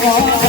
Oh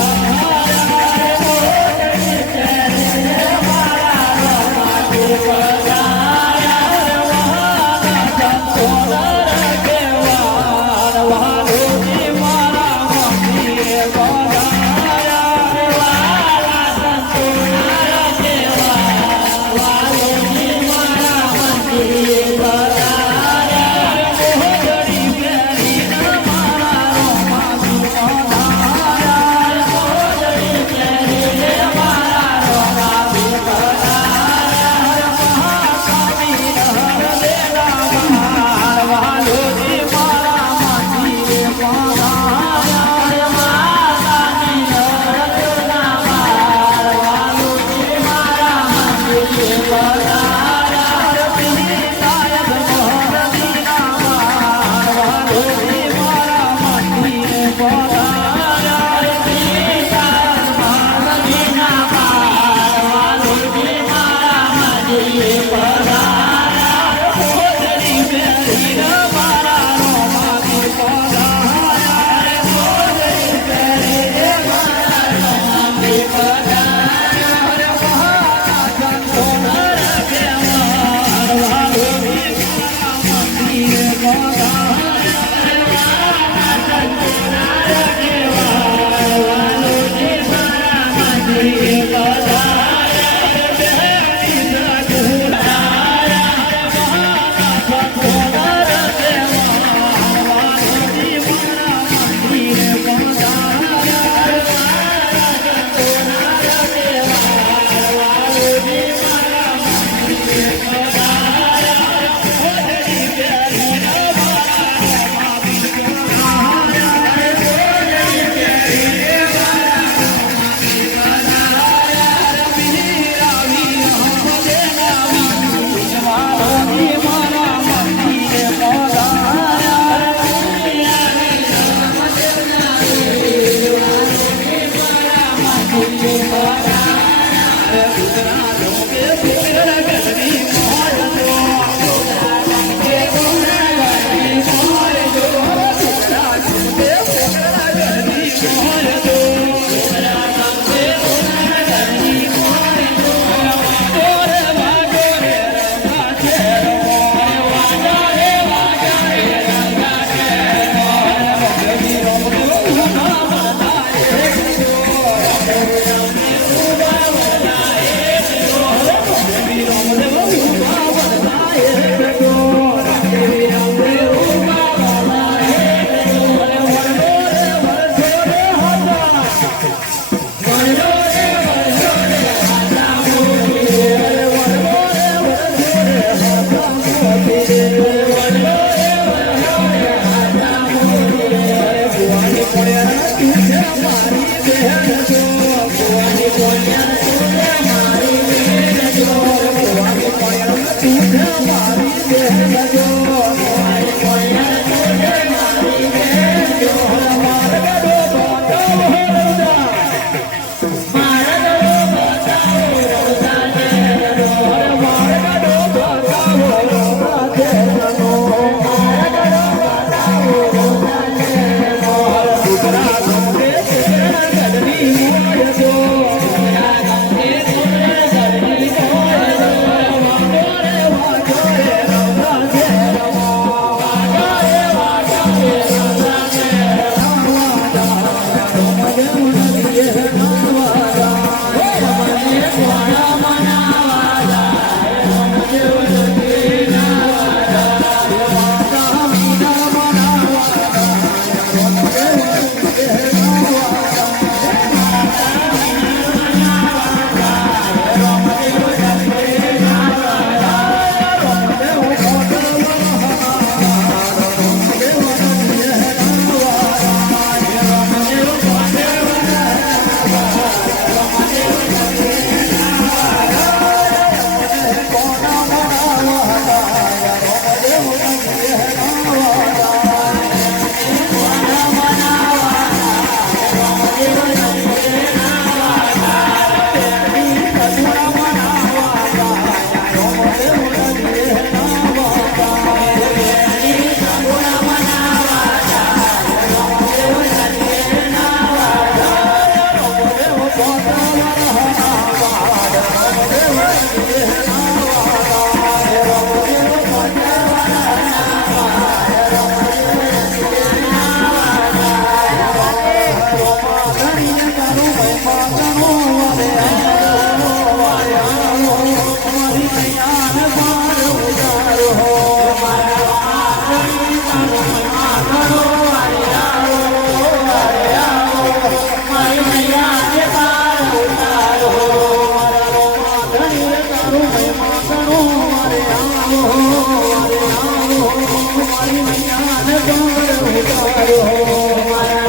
love. મારી મૈયાને ગોળ ઉતારો મારા